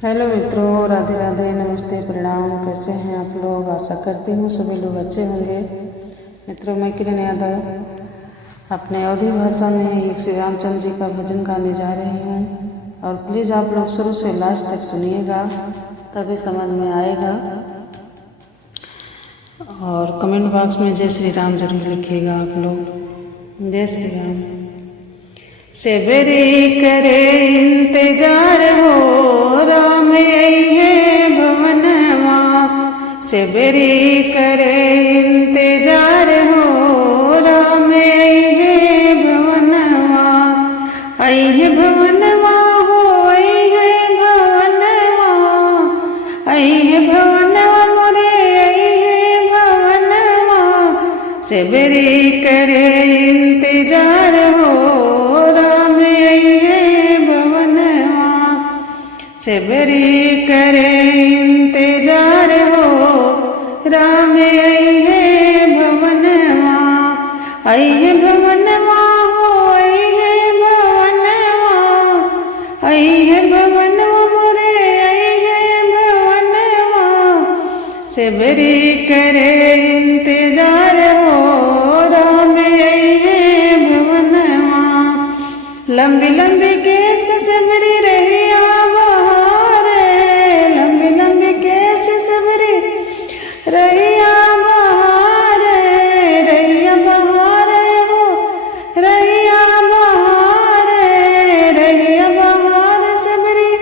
हेलो मित्रों, राधे राधे, नमस्ते, प्रणाम। कैसे हैं आप लोग? आशा करती हूँ सभी लोग अच्छे होंगे। मित्रों, मैं किरण यादव अपने अवधी भाषा में एक श्री रामचंद्र जी का भजन गाने जा रही हूँ और प्लीज़ आप लोग शुरू से लास्ट तक सुनिएगा, तभी समझ में आएगा। और कमेंट बॉक्स में जय श्री राम जरूर लिखिएगा आप लोग। जय श्री राम। सेवरी करे इंतजार हो, राम है भवनवा। सेवरी करे इंतजार हो, राम है भवनवा। आई है भवनवा हो, आई है भवनवा। आई है भवनवा मोरे, आई है भवनवा। सेवरी करे इंतजार हो, सेवरी करे इंतजार हो, राम आई है भवनवा। आई है भवनवा हो, आई है भवनवा। आई है भवनवा मोरे, आई है भवनवा। सेवरी करे इंतजार हो, राम आई है भवनवा। लंबी लंबी केस सेवरी रही रैया बहारे, रैया बहारे हो, रैया बहारे, रैया बहारे सबरी,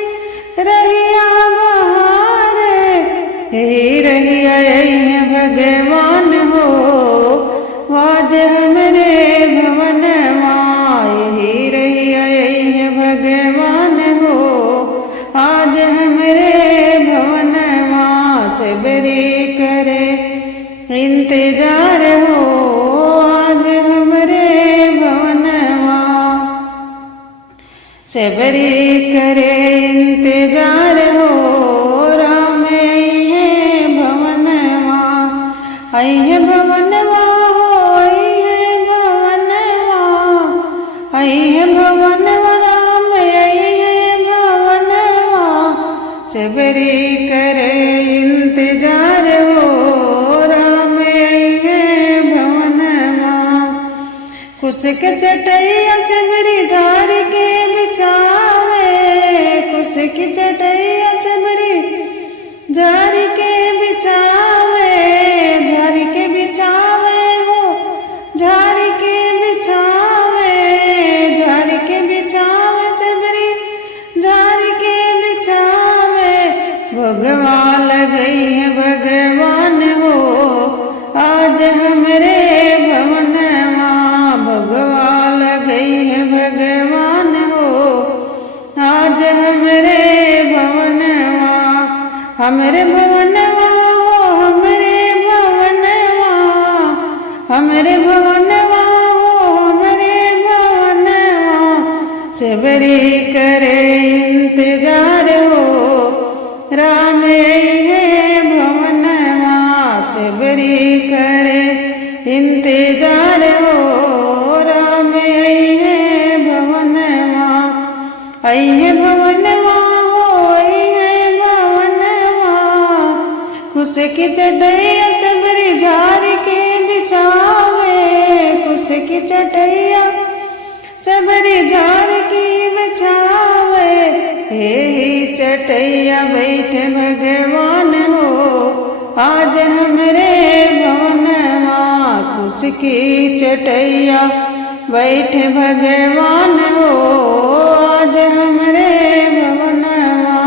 रैया बहारे। यही रैया यही भगवान हो, वाज हमरे भवनवा। यही रैया यही भगवान हो, आज हमरे भवनवा। सेवरी करे इंतजार हो, आज हमरे भवनवा। सेवरी करे इंतजार हो, राम आई है भवनवा। आई है भवनवा हो, आई है भवनवा। आई है भवनवा, राम आई है भवनवा। सेवरी करे इंतजार हो, राम आई है भवनवा। कुश के चटैया सेवरी झार के बिछावे, कुश की चटैया सेवरी झार के बिछावे। झार के बिछावे हो, झार के बिछावे। झार के बिछावे सेवरी, झार के बिछावे। भगवा लगई है भगवान हो, आज हमरे भवनवा। भगवा लगई है भगवान हो, आज हमरे भवनवा। हमरे भवनवा हो, हमरे भवनवा। हमरे भवनवा हो, हमरे भवनवा। सेवरी करे इंतजार हो, राम आई है भवनवा। सेवरी करे इंतजार हो, राम आई है भवनवा। आई है भवनवा हो, आई है भवनवा। कुश की चटैया सेवरी झार के बिछावे। कुश की चटैया सेवरी झार की बिछावे। यही चटैया बैठे भगवान हो, आज हमरे भवनवा। कुश की चटैया बैठे भगवान हो, आज हमरे भवनवा।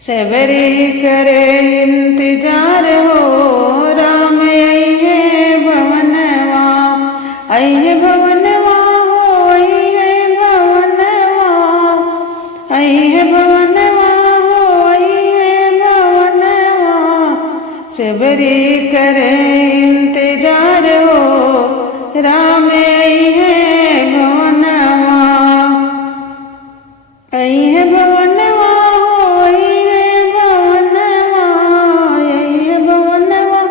सेवरी करे इंतजार हो, राम आई है भवनवा। आई है भवनवा हो, आई है भवनवा। आई है भवनवा हो, आई है भवनवा। सेवरी करे इंतजार हो, राम आई है भवनवा। आई है भवनवा हो, आई है भवनवा। आई है भवनवा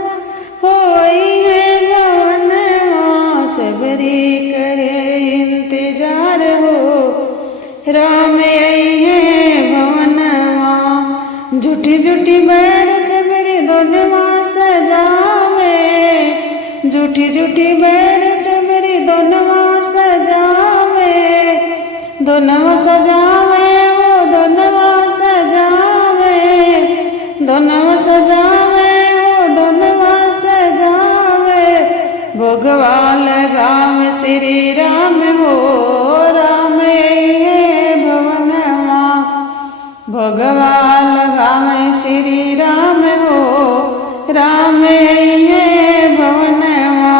हो, आई है भवनवा। सेवरी करे इंतजार हो, राम आई है भवन झूठी झूठी बैर से मेरी दोनवा सजावे, झूठी झूठी बैर से मेरी दोनवा सजावे, दोनवा सजावे वो दोनवा सजावे, दोनवा सजावे वो दोनवा सजावे, भोगवा लगावे श्री राम हो राम ये भवनवा, भोगवा लगावे श्री राम हो राम ये भवनवा,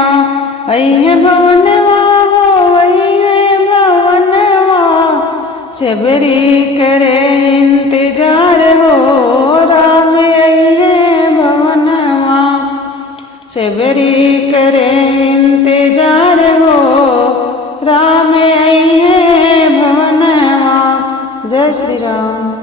अये भवनवा हो अये भवनवा, सबरी करे इंतजार हो राम अये भवनवा, सबरी करे इंतजार हो राम अये भवनवा। जय श्री राम।